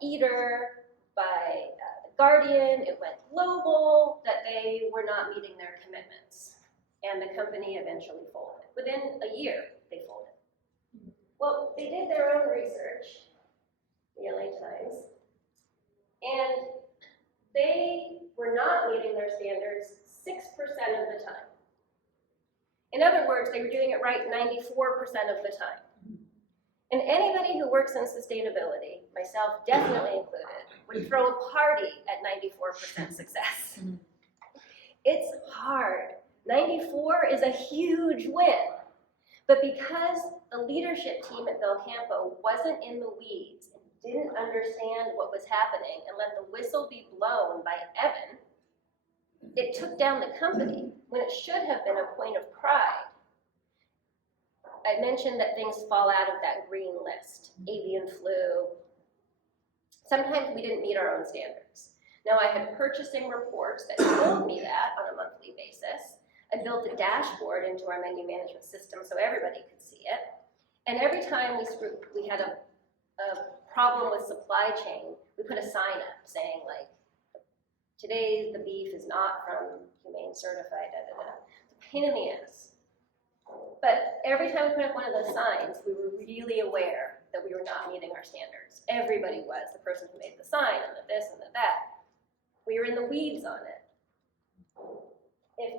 Eater, by The Guardian. It went global that they were not meeting their commitments. And the company eventually folded. Within a year, they folded. Well, they did their own research, the LA Times, and they were not meeting their standards 6% of the time. In other words, they were doing it right 94% of the time. And anybody who works in sustainability, myself definitely included, would throw a party at 94% success. It's hard. 94 is a huge win. But because the leadership team at Belcampo wasn't in the weeds and didn't understand what was happening and let the whistle be blown by Evan, it took down the company when it should have been a point of pride. I mentioned that things fall out of that green list, avian flu. Sometimes we didn't meet our own standards. Now I had purchasing reports that told me that on a monthly basis. I built a dashboard into our menu management system so everybody could see it. And every time we had a problem with supply chain, we put a sign up saying today the beef is not from Humane Certified, It's a pain in the ass. But every time we put up one of those signs, we were really aware that we were not meeting our standards. Everybody was, the person who made the sign and the this and the that. We were in the weeds on it. If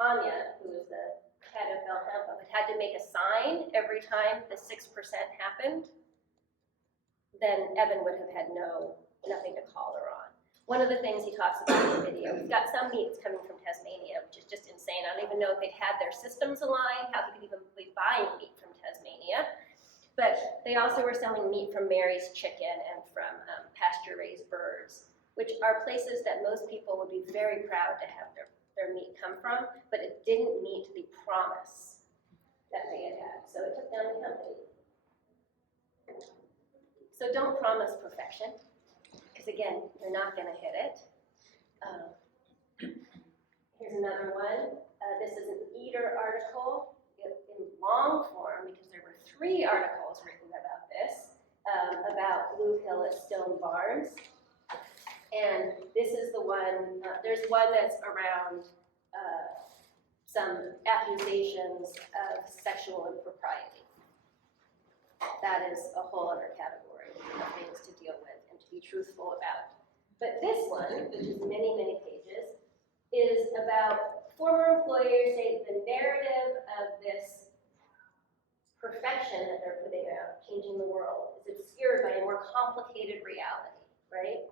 Anya, who is the head of Belcampo, had to make a sign every time the 6% happened, then Evan would have had nothing to call her on. One of the things he talks about in the video, we've got some meats coming from Tasmania, which is just insane. I don't even know if they'd had their systems aligned, how he could even be buying meat from Tasmania. But they also were selling meat from Mary's Chicken and from pasture-raised birds, which are places that most people would be very proud to have their meat come from, but it didn't meet the promise that they had had. So it took down the company. So don't promise perfection, because again, you're not going to hit it. Here's another one. This is an Eater article in long form, because there were 3 articles written about this, about Blue Hill at Stone Barns. And this is the one, there's one that's around some accusations of sexual impropriety. That is a whole other category of things to deal with and to be truthful about. But this one, which is many, many pages, is about former employers say the narrative of this perfection that they're putting out, changing the world, is obscured by a more complicated reality, right?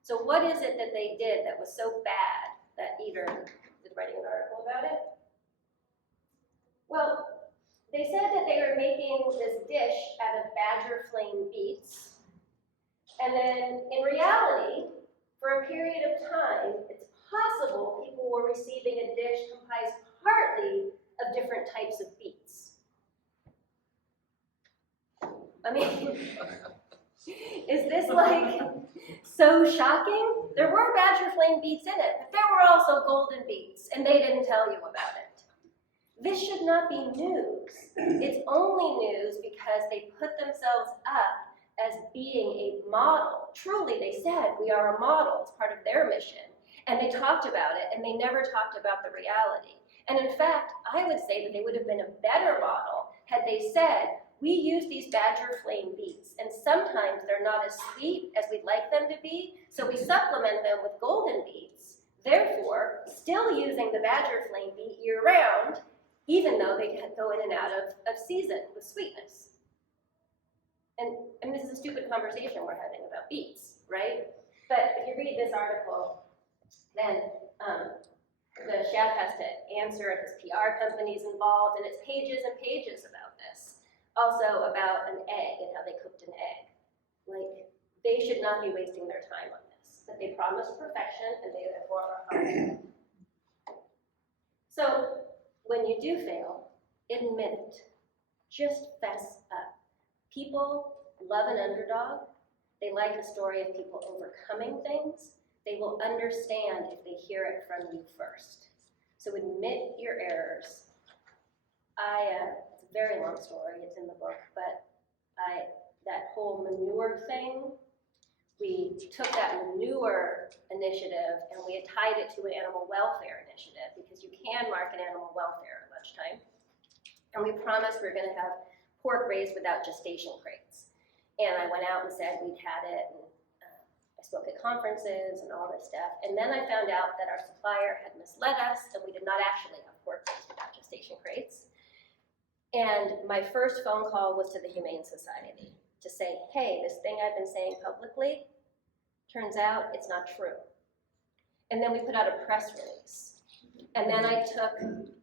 So what is it that they did that was so bad that Eater is writing an article about it? Well, they said that they were making this dish out of badger flame beets, and then in reality, for a period of time, it's possible people were receiving a dish comprised partly of different types of beets. I mean, is this like so shocking? There were badger flame beets in it, but there were also golden beets, and they didn't tell you about it. This should not be news. It's only news because they put themselves up as being a model. Truly, they said, we are a model. It's part of their mission. And they talked about it, and they never talked about the reality. And in fact, I would say that they would have been a better model had they said, we use these badger flame beets, and sometimes they're not as sweet as we'd like them to be, so we supplement them with golden beets, therefore, still using the badger flame beet year-round, even though they go in and out of season with sweetness. And this is a stupid conversation we're having about beets, right? But if you read this article, then the chef has to answer, and his PR company's involved, and it's pages and pages about this. Also about an egg and how they cooked an egg. Like, they should not be wasting their time on this. But they promised perfection, and they therefore are harmful. So, when you do fail, admit it. Just fess up. People love an underdog. They like a story of people overcoming things. They will understand if they hear it from you first. So admit your errors. It's a very long story, it's in the book, but that whole manure thing, we took that manure initiative and we tied it to an animal welfare initiative, because you can market animal welfare at lunchtime. And we promised we were going to have pork raised without gestation crates. And I went out and said we'd had it, and I spoke at conferences and all this stuff. And then I found out that our supplier had misled us, and we did not actually have pork raised without gestation crates. And my first phone call was to the Humane Society to say, hey, this thing I've been saying publicly, turns out it's not true. And then we put out a press release. And then I took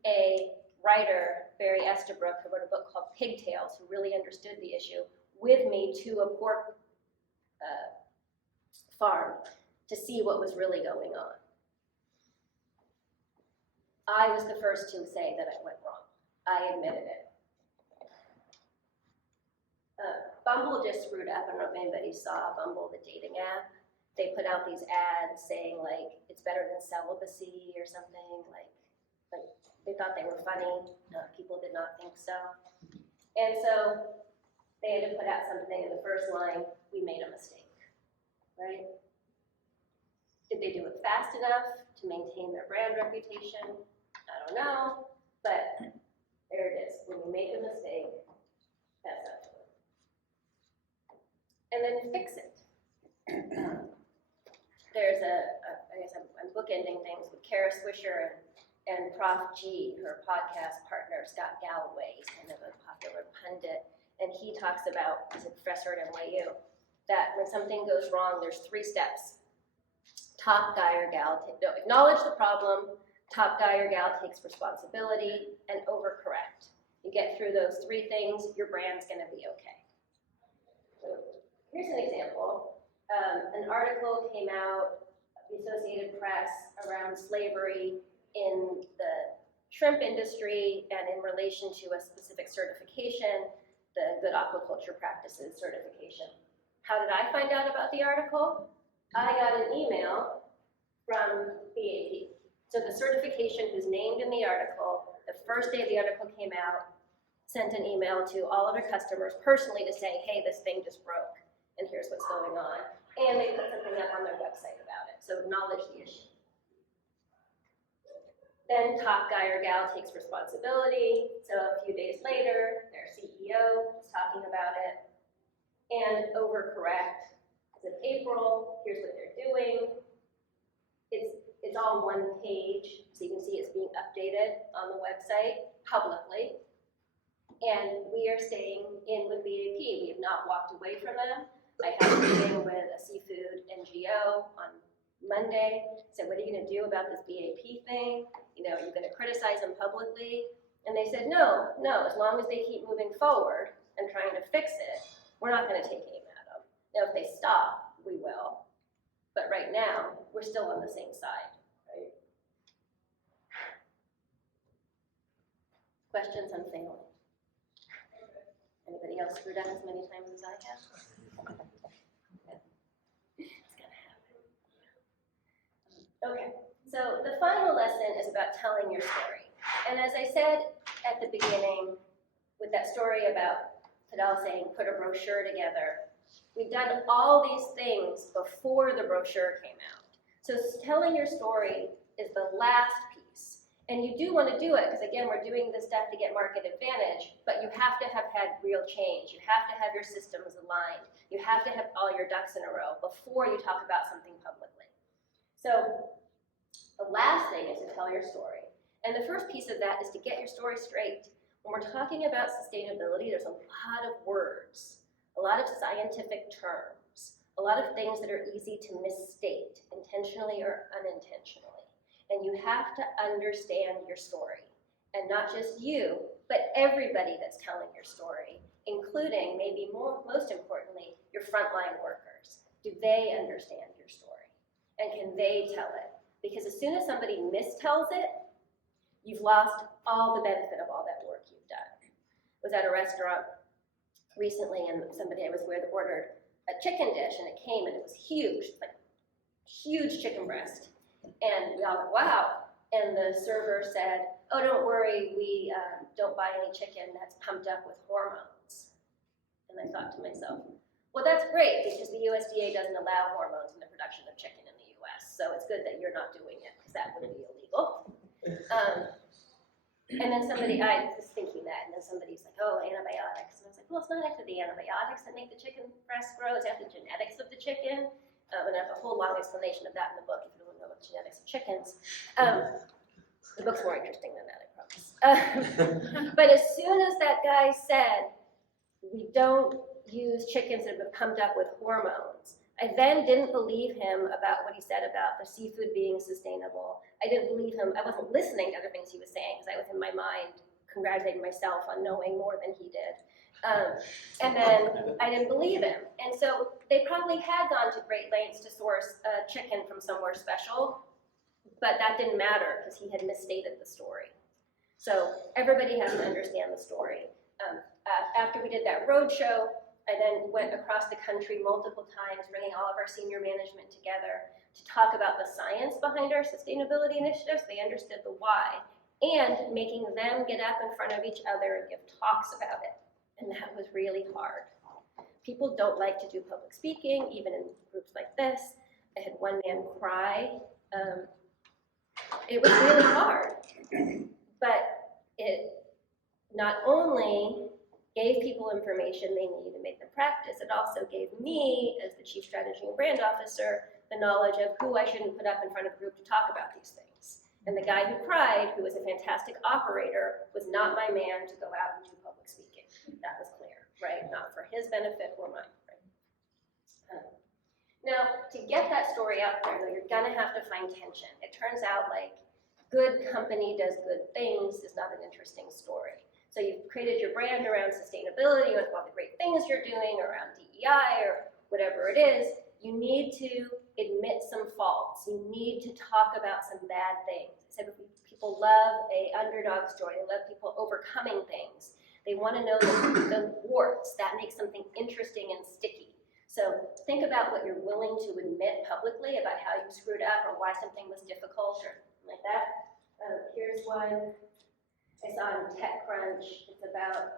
a writer, Barry Estabrook, who wrote a book called Pigtails, who really understood the issue, with me to a pork farm to see what was really going on. I was the first to say that I went wrong. I admitted it. Bumble just screwed up. I don't know if anybody saw Bumble, the dating app. They put out these ads saying, like, it's better than celibacy or something. Like they thought they were funny. People did not think so. And so they had to put out something in the first line, we made a mistake, right? Did they do it fast enough to maintain their brand reputation? I don't know, but there it is. When you make a mistake, that's up to it. And then fix it. There's I guess I'm bookending things with Kara Swisher and Prof G, her podcast partner, Scott Galloway. He's kind of a popular pundit. And he talks about, he's a professor at NYU, that when something goes wrong, there's 3 steps. top guy or gal, acknowledge the problem, top guy or gal takes responsibility, and overcorrect. You get through those three things, your brand's gonna be okay. So here's an example. An article came out, the Associated Press, around slavery in the shrimp industry and in relation to a specific certification, the Good Aquaculture Practices certification. How did I find out about the article? I got an email from BAP. So the certification who's named in the article, the first day the article came out, sent an email to all of their customers personally to say, hey, this thing just broke, and here's what's going on. And they put something up on their website about it, so acknowledge the issue. Then top guy or gal takes responsibility, so a few days later, their CEO is talking about it, and overcorrect. As of April, here's what they're doing. It's all one page, so you can see it's being updated on the website publicly. And we are staying in with BAP. We have not walked away from them. I had a meeting with a seafood NGO on Monday. Said, what are you gonna do about this BAP thing? You know, are you gonna criticize them publicly? And they said, no, as long as they keep moving forward and trying to fix it, we're not gonna take aim at them. Now, if they stop, we will. But right now, we're still on the same side, right? Questions on failing? Anybody else screwed up as many times as I have? It's gonna happen. Okay, so the final lesson is about telling your story. And as I said at the beginning, with that story about Fidel saying, put a brochure together, we've done all these things before the brochure came out. So telling your story is the last piece. And you do want to do it, because again, we're doing this stuff to get market advantage, but you have to have had real change. You have to have your systems aligned. You have to have all your ducks in a row before you talk about something publicly. So the last thing is to tell your story. And the first piece of that is to get your story straight. When we're talking about sustainability, there's a lot of words, a lot of scientific terms, a lot of things that are easy to misstate, intentionally or unintentionally. And you have to understand your story. And not just you, but everybody that's telling your story, including, maybe most importantly, your frontline workers. Do they understand your story? And can they tell it? Because as soon as somebody mistells it, you've lost all the benefit of all that work you've done. I was at a restaurant recently, and somebody I was with ordered a chicken dish, and it came, and it was huge, like huge chicken breast. And we all went, wow. And the server said, oh, don't worry, we don't buy any chicken that's pumped up with hormones. And I thought to myself, well, that's great, because the USDA doesn't allow hormones in the production of chicken in the US. So it's good that you're not doing it, because that would be illegal. And then I was thinking that, and then somebody's like, oh, antibiotics. And I was like, well, it's not actually the antibiotics that make the chicken breast grow, it's actually the genetics of the chicken. And I have a whole long explanation of that in the book if you don't know about the genetics of chickens. The book's more interesting than that, I promise. But as soon as that guy said, we don't use chickens that have been pumped up with hormones, I then didn't believe him about what he said about the seafood being sustainable. I didn't believe him. I wasn't listening to other things he was saying, because I was in my mind congratulating myself on knowing more than he did. And then I didn't believe him. And so they probably had gone to great lengths to source chicken from somewhere special, but that didn't matter because he had misstated the story. So everybody has to understand the story. After we did that roadshow, I then went across the country multiple times, bringing all of our senior management together to talk about the science behind our sustainability initiatives. They understood the why, and making them get up in front of each other and give talks about it. And that was really hard. People don't like to do public speaking, even in groups like this. I had one man cry. It was really hard, but it not only gave people information they need to make them practice, it also gave me, as the Chief Strategy and Brand Officer, the knowledge of who I shouldn't put up in front of a group to talk about these things. And the guy who cried, who was a fantastic operator, was not my man to go out and do public speaking. That was clear, right? Not for his benefit or mine, right? Now, to get that story out there, though, you're gonna have to find tension. It turns out like good company does good things is not an interesting story. So you've created your brand around sustainability with all the great things you're doing around DEI or whatever it is. You need to admit some faults. You need to talk about some bad things. I said people love a underdog story. They love people overcoming things. They want to know the warts. That makes something interesting and sticky. So think about what you're willing to admit publicly about how you screwed up or why something was difficult or like that. Here's one I saw on TechCrunch. It's about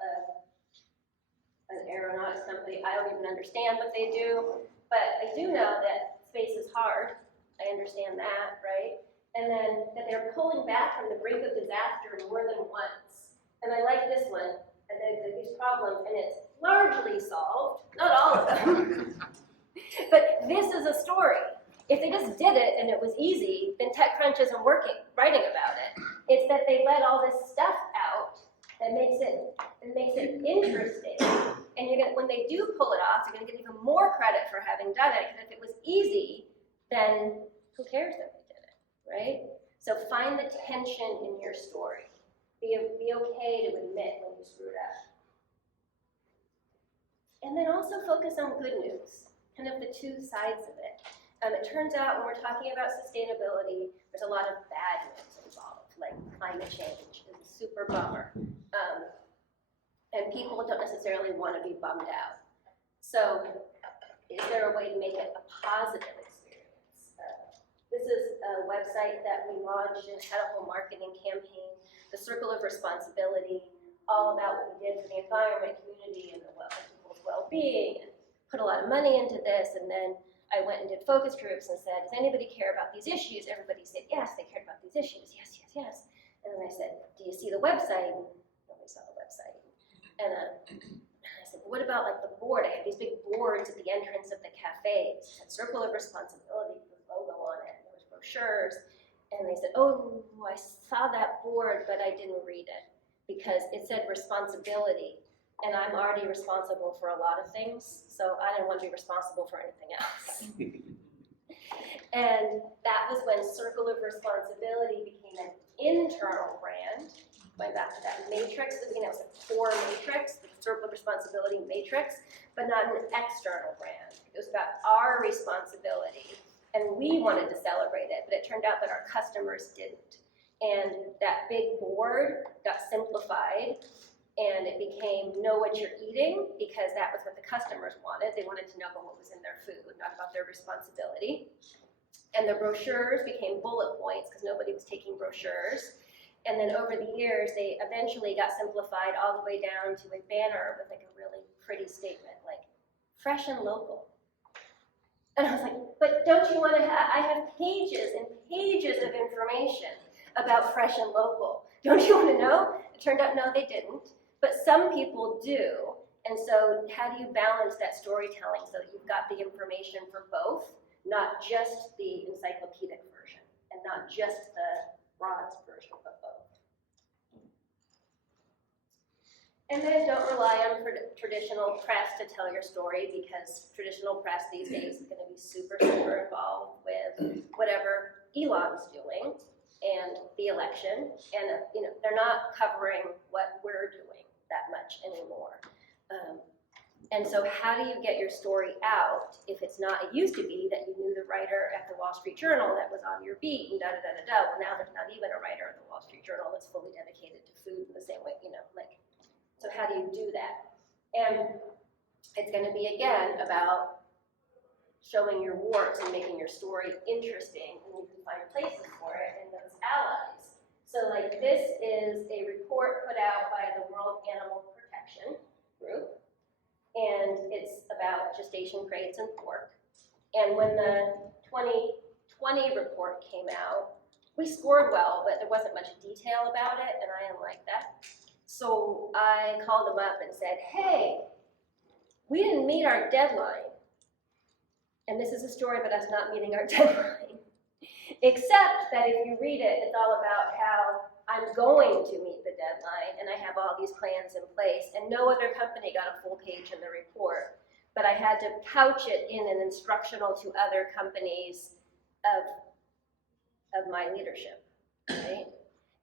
an aeronautics company. I don't even understand what they do, but I do know that space is hard. I understand that, right? And then that they're pulling back from the brink of disaster more than once. And I like this one, and these problems, and it's largely solved, not all of them. But this is a story. If they just did it and it was easy, then TechCrunch isn't writing about it. It's that they let all this stuff out that makes it interesting. And when they do pull it off, you're gonna get even more credit for having done it, because if it was easy, then who cares that we did it, right? So find the tension in your story. Be okay to admit when you screwed up. And then also focus on good news, kind of the two sides of it. It turns out when we're talking about sustainability, there's a lot of bad news involved, like climate change is a super bummer. And people don't necessarily want to be bummed out. So is there a way to make it a positive experience? This is a website that we launched and had a whole marketing campaign, the Circle of Responsibility, all about what we did for the environment, community, and people's well-being, and put a lot of money into this. And then I went and did focus groups and said, does anybody care about these issues? Everybody said, yes, they cared about these issues. Yes, yes, yes. And then I said, do you see the website? And nobody saw the website. And I said, well, what about like the board? I had these big boards at the entrance of the cafes. It had Circle of Responsibility with the logo on it. There was brochures. And they said, oh, I saw that board, but I didn't read it because it said responsibility. And I'm already responsible for a lot of things, so I didn't want to be responsible for anything else. And that was when Circle of Responsibility became an internal brand. Going back to that matrix, it was a core matrix, the Circle of Responsibility matrix, but not an external brand. It was about our responsibility, and we wanted to celebrate it, but it turned out that our customers didn't. And that big board got simplified, and it became know what you're eating, because that was what the customers wanted. They wanted to know about what was in their food, not about their responsibility. And the brochures became bullet points, because nobody was taking brochures. And then over the years, they eventually got simplified all the way down to a banner with like a really pretty statement, like fresh and local. And I was like, but don't you want to I have pages and pages of information about fresh and local. Don't you want to know? It turned out, no, they didn't. But some people do. And so how do you balance that storytelling so that you've got the information for both, not just the encyclopedic version, and not just the broad version, but both. And then don't rely on traditional press to tell your story, because traditional press these days is going to be super, super involved with whatever Elon's doing and the election, and they're not covering what we're doing that much anymore. And so how do you get your story out if it's not, it used to be that you knew the writer at the Wall Street Journal that was on your beat and da-da-da-da-da. Well, now there's not even a writer at the Wall Street Journal that's fully dedicated to food in the same way, so how do you do that? And it's going to be, again, about showing your warts and making your story interesting, and you can find places for it in those allies. So like this is a report put out by the World Animal Protection Group, and it's about gestation crates and pork. And when the 2020 report came out, we scored well, but there wasn't much detail about it, and I didn't like that. So I called them up and said, hey, we didn't meet our deadline. And this is a story about us not meeting our deadline. Except that if you read it, it's all about how I'm going to meet the deadline, and I have all these plans in place, and no other company got a full page in the report. but I had to couch it in an instructional to other companies of my leadership, right?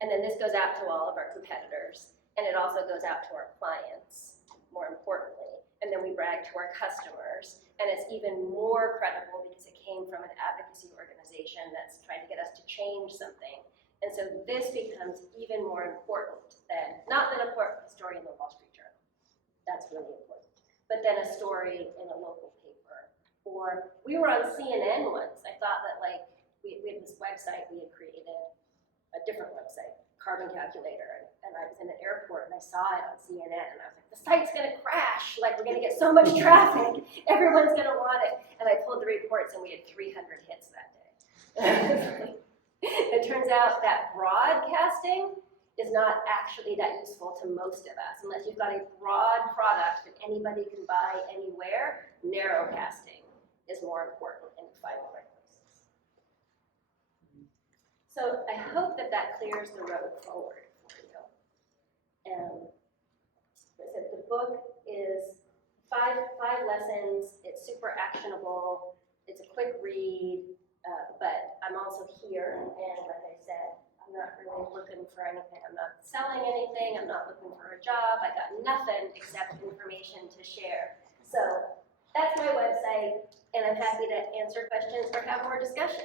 And then this goes out to all of our competitors, and it also goes out to our clients, more importantly. And then we brag to our customers, and it's even more credible because it came from an advocacy organization that's trying to get us to change something. And so this becomes even more important than, not than a story in the Wall Street Journal, that's really important, but then a story in a local paper. Or we were on CNN once. I thought that like, we had this website we had created, a different website, carbon calculator, and I was in an airport and I saw it on CNN and I was like, the site's gonna crash, like we're gonna get so much traffic, everyone's gonna want it. And I pulled the reports and we had 300 hits that day. It turns out that broadcasting is not actually that useful to most of us. Unless you've got a broad product that anybody can buy anywhere, narrowcasting is more important and you find the right places. So I hope that that clears the road forward for you. And as I said, the book is five lessons. It's super actionable. It's a quick read, but I'm also here, and like I said, I'm not really looking for anything. I'm not selling anything. I'm not looking for a job. I got nothing except information to share. So that's my website, and I'm happy to answer questions or have more discussion.